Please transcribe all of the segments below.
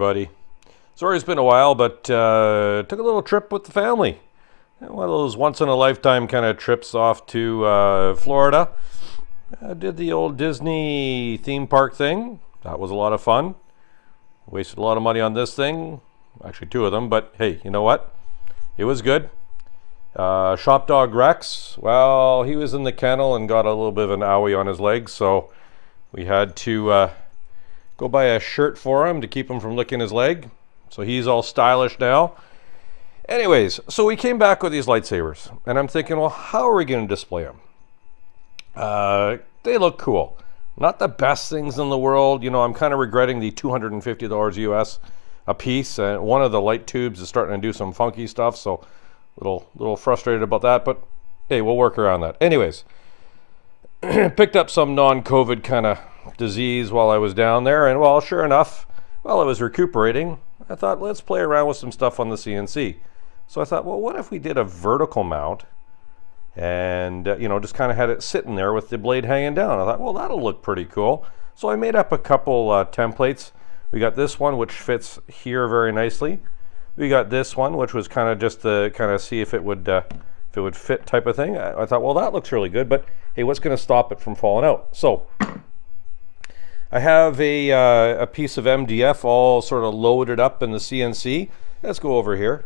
everybody. Sorry it's been a while, but took a little trip with the family. One of those once-in-a-lifetime kind of trips off to Florida. Did the old Disney theme park thing. That was a lot of fun. Wasted a lot of money on this thing. Actually, two of them, but hey, you know what? It was good. Shop dog Rex, well, he was in the kennel and got a little bit of an owie on his leg, so we had to go buy a shirt for him to keep him from licking his leg. So he's all stylish now. Anyways, so we came back with these lightsabers, and I'm thinking, well, how are we going to display them? They look cool. Not the best things in the world. You know, I'm kind of regretting the $250 US a piece, and one of the light tubes is starting to do some funky stuff, so little frustrated about that, but hey, we'll work around that. Anyways, picked up some non-COVID kind of disease while I was down there, and well, sure enough, while I was recuperating, I thought, let's play around with some stuff on the CNC. So I thought, well, what if we did a vertical mount and, just kind of had it sitting there with the blade hanging down. I thought, well, that'll look pretty cool. So I made up a couple templates. We got this one, which fits here very nicely. We got this one, which was kind of just to kind of see if it would fit type of thing. I thought, well, that looks really good, but hey, what's going to stop it from falling out? So I have a piece of MDF all sort of loaded up in the CNC. Let's go over here.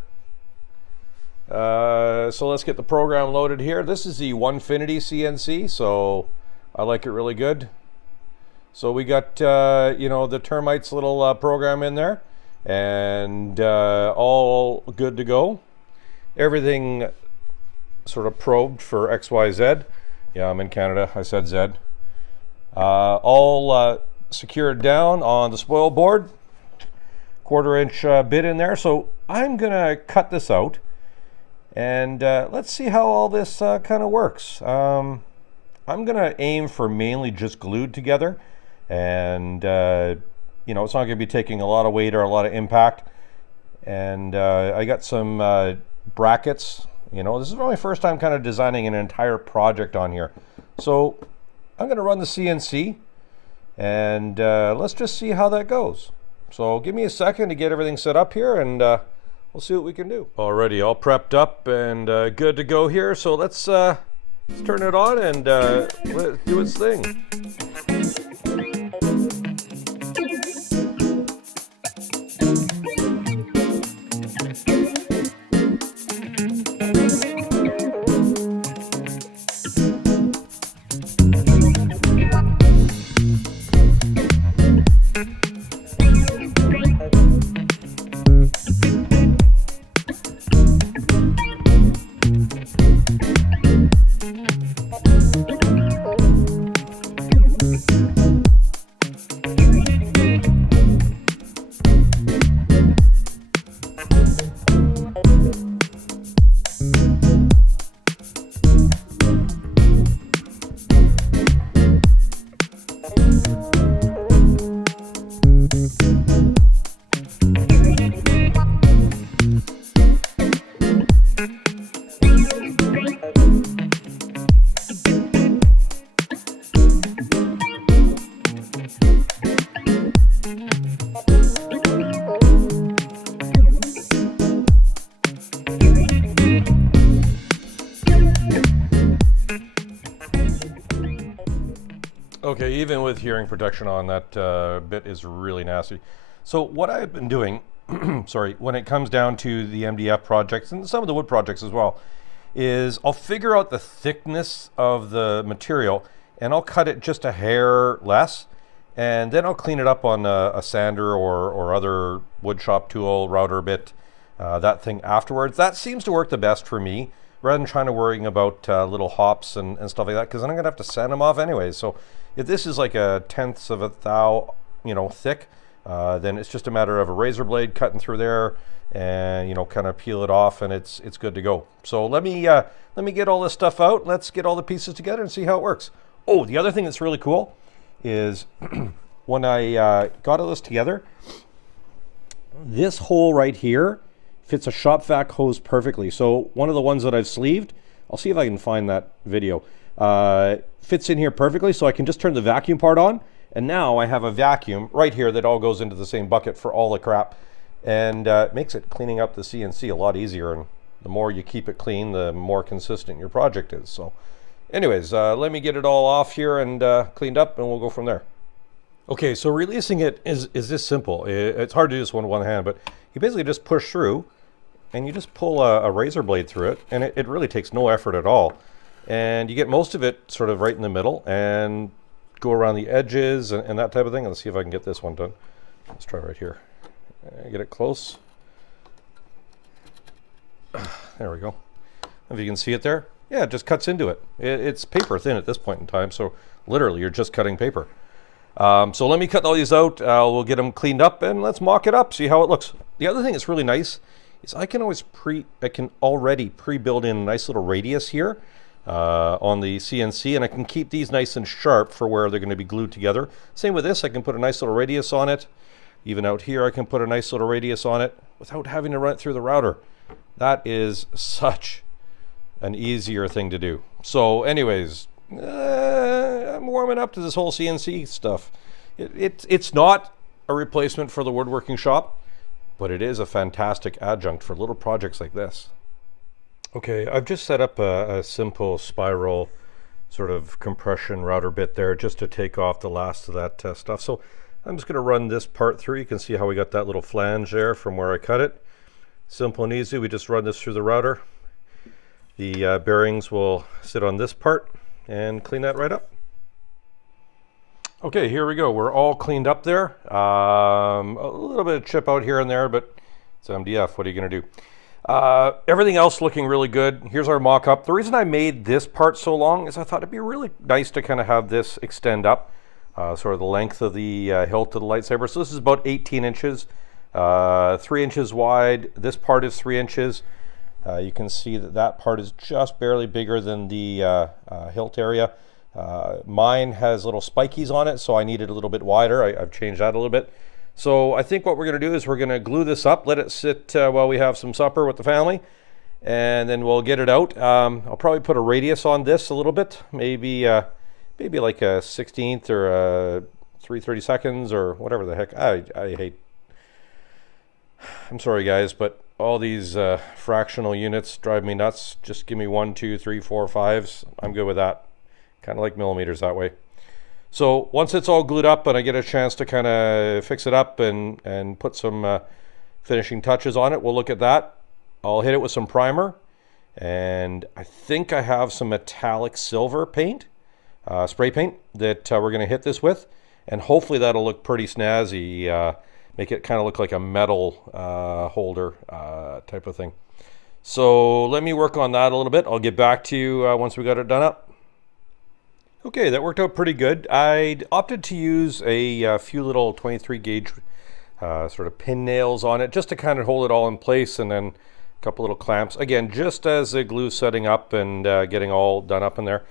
So let's get the program loaded here. This is the Onefinity CNC, so I like it really good. So we got, the Termites little program in there, and all good to go. Everything sort of probed for XYZ. Yeah, I'm in Canada, I said Z. All secured down on the spoil board. 1/4 inch bit in there. So I'm gonna cut this out, and let's see how all this kind of works. I'm gonna aim for mainly just glued together, and it's not gonna be taking a lot of weight or a lot of impact. And I got some brackets. This is my first time kind of designing an entire project on here. So I'm gonna run the CNC, and let's just see how that goes. So give me a second to get everything set up here, and we'll see what we can do. Alrighty, all prepped up and good to go here. So let's turn it on and let it do its thing. Okay, even with hearing protection on, that bit is really nasty. So what I've been doing, sorry, when it comes down to the MDF projects and some of the wood projects as well, is I'll figure out the thickness of the material and I'll cut it just a hair less, and then I'll clean it up on a sander or other wood shop tool, router bit, that thing afterwards. That seems to work the best for me, rather than trying to worrying about little hops and stuff like that, because then I'm gonna have to sand them off anyways. So if this is like a 1/10 of a thou, thick, then it's just a matter of a razor blade cutting through there, and kind of peel it off, and it's good to go. So let me get all this stuff out. Let's get all the pieces together and see how it works. Oh, the other thing that's really cool is when I got all this together, this hole right here fits a shop vac hose perfectly. So one of the ones that I've sleeved, I'll see if I can find that video, fits in here perfectly, so I can just turn the vacuum part on And now I have a vacuum right here that all goes into the same bucket for all the crap. And it makes it cleaning up the CNC a lot easier. And the more you keep it clean, the more consistent your project is. So anyways, let me get it all off here and cleaned up, and we'll go from there. Okay, so releasing it is this simple. It's hard to do this one with one hand, but you basically just push through and you just pull a razor blade through it, and it really takes no effort at all. And you get most of it sort of right in the middle and go around the edges and that type of thing. Let's see if I can get this one done. Let's try right here. Get it close. There we go. If you can see it there, yeah, it just cuts into it. It's paper thin at this point in time, so literally you're just cutting paper. So let me cut all these out. We'll get them cleaned up and let's mock it up, see how it looks. The other thing that's really nice is I can already pre-build in a nice little radius here on the CNC, and I can keep these nice and sharp for where they're going to be glued together. Same with this, I can put a nice little radius on it. Even out here I can put a nice little radius on it without having to run it through the router. That is such an easier thing to do. So anyways, I'm warming up to this whole CNC stuff. It's not a replacement for the woodworking shop, but it is a fantastic adjunct for little projects like this. Okay, I've just set up a simple spiral sort of compression router bit there just to take off the last of that stuff. So I'm just going to run this part through. You can see how we got that little flange there from where I cut it. Simple and easy. We just run this through the router. The bearings will sit on this part and clean that right up. Okay, here we go. We're all cleaned up there. A little bit of chip out here and there, but it's MDF. What are you going to do? Everything else looking really good. Here's our mock-up. The reason I made this part so long is I thought it'd be really nice to kind of have this extend up, sort of the length of the hilt of the lightsaber. So this is about 18 inches, 3 inches wide. This part is 3 inches. You can see that part is just barely bigger than the hilt area. Mine has little spikies on it, so I need it a little bit wider. I've changed that a little bit. So I think what we're going to do is we're going to glue this up, let it sit while we have some supper with the family, and then we'll get it out. I'll probably put a radius on this a little bit, maybe like a 16th or a 3/32 or whatever the heck. I'm sorry guys, but all these fractional units drive me nuts. Just give me 1, 2, 3, 4, 5s. I'm good with that. Kind of like millimeters that way. So once it's all glued up and I get a chance to kind of fix it up and put some finishing touches on it, we'll look at that. I'll hit it with some primer, and I think I have some metallic silver paint, spray paint, that we're going to hit this with, and hopefully that'll look pretty snazzy, make it kind of look like a metal holder type of thing. So let me work on that a little bit. I'll get back to you once we got it done up. Okay, that worked out pretty good. I opted to use a few little 23 gauge sort of pin nails on it just to kind of hold it all in place, and then a couple little clamps. Again, just as the glue's setting up and getting all done up in there.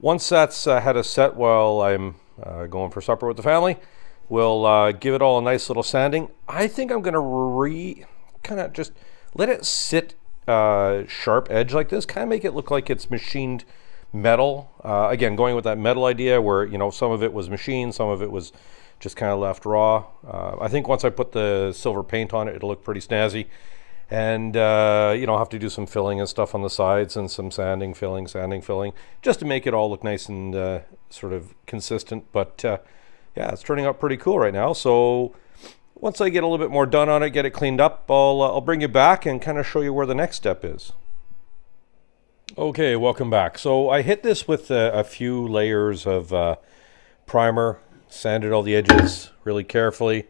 Once that's had a set while I'm going for supper with the family, we'll give it all a nice little sanding. I think I'm going to kind of just let it sit sharp edge like this, kind of make it look like it's machined metal. Again, going with that metal idea where, you know, some of it was machined, some of it was just kind of left raw. I think once I put the silver paint on it, it'll look pretty snazzy. And, you know, I'll have to do some filling and stuff on the sides and some sanding, filling, just to make it all look nice and sort of consistent. But yeah, it's turning out pretty cool right now. So once I get a little bit more done on it, get it cleaned up, I'll bring you back and kind of show you where the next step is. Okay, welcome back. So I hit this with a few layers of primer, sanded all the edges really carefully,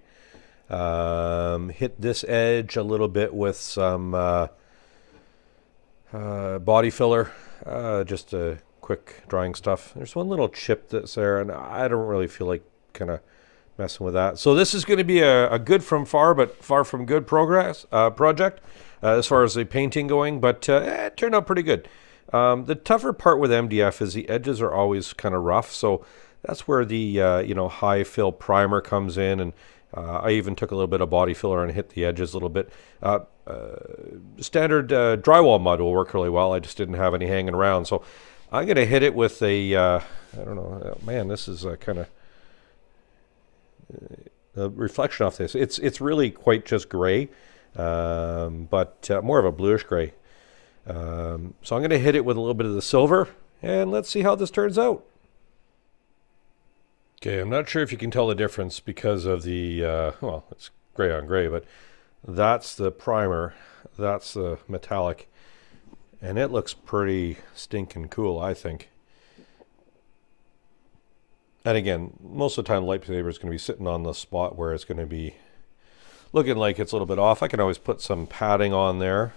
hit this edge a little bit with some body filler, just quick drying stuff. There's one little chip that's there, and I don't really feel like kind of messing with that. So this is going to be a good from far, but far from good project as far as the painting going, but it turned out pretty good. The tougher part with MDF is the edges are always kind of rough, so that's where the you know, high fill primer comes in, and I even took a little bit of body filler and hit the edges a little bit. Standard drywall mud will work really well. I just didn't have any hanging around, so I'm going to hit it with a I don't know, man, this is kind of the reflection off this. It's really quite just gray, but more of a bluish gray. So I'm going to hit it with a little bit of the silver, and let's see how this turns out. Okay, I'm not sure if you can tell the difference because of the, well, it's gray on gray, but that's the primer, that's the metallic, and it looks pretty stinking cool, I think. And again, most of the time, lightsaber is going to be sitting on the spot where it's going to be looking like it's a little bit off. I can always put some padding on there.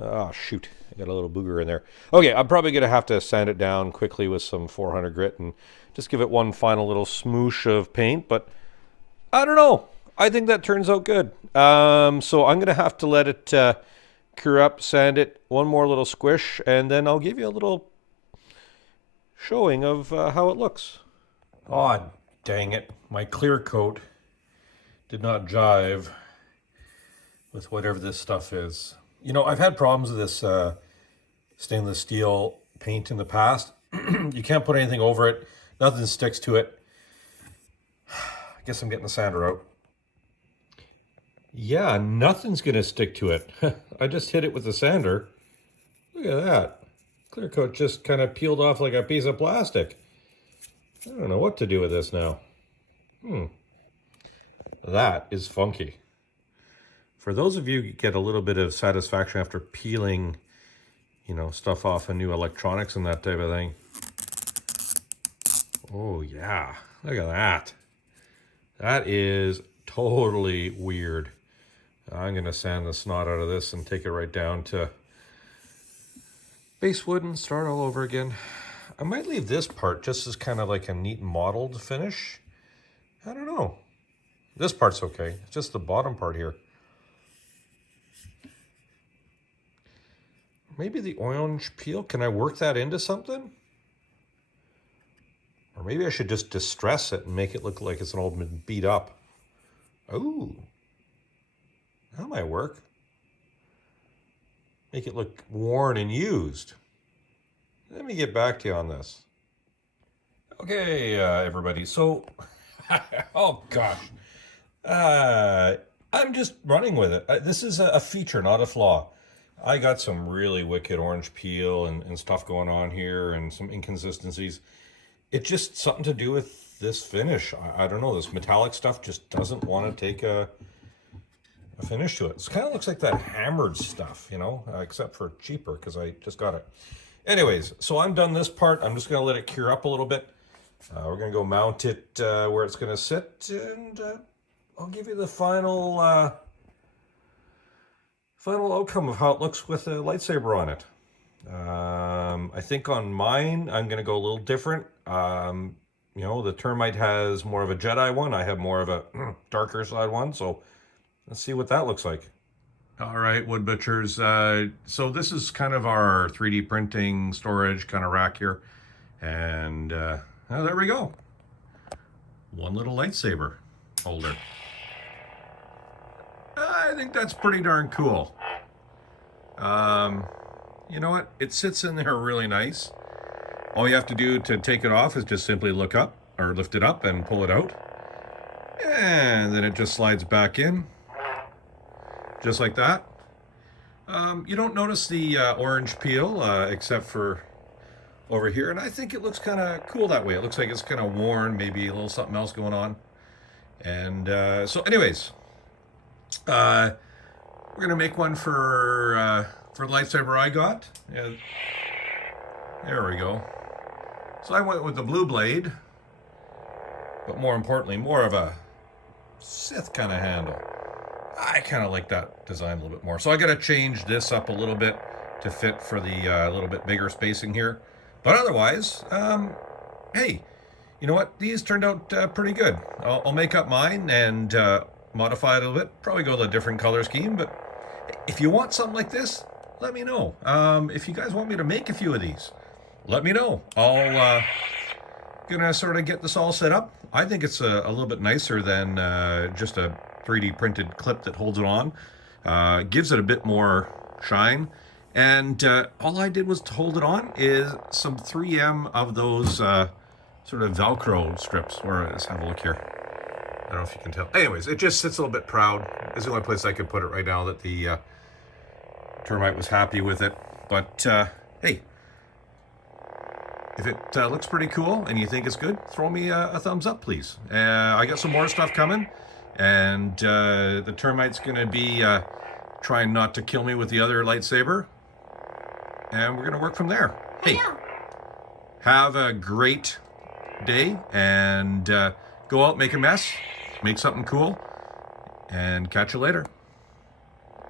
Oh, shoot. I got a little booger in there. Okay, I'm probably going to have to sand it down quickly with some 400 grit and just give it one final little smoosh of paint. But I don't know. I think that turns out good. So I'm going to have to let it cure up, sand it, one more little squish, and then I'll give you a little showing of how it looks. Oh, dang it. My clear coat did not jive with whatever this stuff is. You know, I've had problems with this stainless steel paint in the past. You can't put anything over it. Nothing sticks to it. I guess I'm getting the sander out. Yeah, nothing's going to stick to it. I just hit it with the sander. Look at that. Clear coat just kind of peeled off like a piece of plastic. I don't know what to do with this now. That is funky. For those of you who get a little bit of satisfaction after peeling, you know, stuff off of new electronics and that type of thing. Oh yeah, look at that. That is totally weird. I'm gonna sand the snot out of this and take it right down to base wood and start all over again. I might leave this part just as kind of like a neat mottled finish. I don't know. This part's okay. It's just the bottom part here. Maybe the orange peel, can I work that into something? Or maybe I should just distress it and make it look like it's all been beat up. Oh, that might work. Make it look worn and used. Let me get back to you on this. Okay, everybody, so, oh gosh. I'm just running with it. This is a feature, not a flaw. I got some really wicked orange peel and stuff going on here and some inconsistencies. It's just something to do with this finish. I don't know, this metallic stuff just doesn't want to take a finish to it. It kind of looks like that hammered stuff, you know, except for cheaper because I just got it. Anyways, so I'm done this part. I'm just going to let it cure up a little bit. We're going to go mount it where it's going to sit, and I'll give you the final outcome of how it looks with a lightsaber on it. I think on mine, I'm going to go a little different. You know, the Termite has more of a Jedi one. I have more of a darker side one. So let's see what that looks like. All right, wood butchers. So this is kind of our 3D printing storage kind of rack here. And well, there we go. One little lightsaber holder. I think that's pretty darn cool. You know what? It sits in there really nice. All you have to do to take it off is just simply look up or lift it up and pull it out. And then it just slides back in. Just like that. You don't notice the orange peel except for over here. And I think it looks kind of cool that way. It looks like it's kind of worn, maybe a little something else going on. And so anyways, we're gonna make one for the lightsaber I got. And there we go. So I went with the blue blade, but more importantly, more of a Sith kind of handle. I kind of like that design a little bit more. So I got to change this up a little bit to fit for the little bit bigger spacing here. But otherwise, hey, you know what? These turned out pretty good. I'll make up mine and modify it a little bit. Probably go with a different color scheme. But if you want something like this, let me know. If you guys want me to make a few of these, let me know. I'll gonna sort of get this all set up. I think it's a little bit nicer than just a 3D printed clip that holds it on. Gives it a bit more shine. And all I did was to hold it on is some 3M of those sort of Velcro strips. Or let's have a look here. I don't know if you can tell. Anyways, it just sits a little bit proud. It's the only place I could put it right now that the termite was happy with it. But hey, if it looks pretty cool and you think it's good, throw me a thumbs up, please. I got some more stuff coming, and the termite's going to be trying not to kill me with the other lightsaber, and we're going to work from there. Hey, have a great day, and go out, make a mess, make something cool, and catch you later.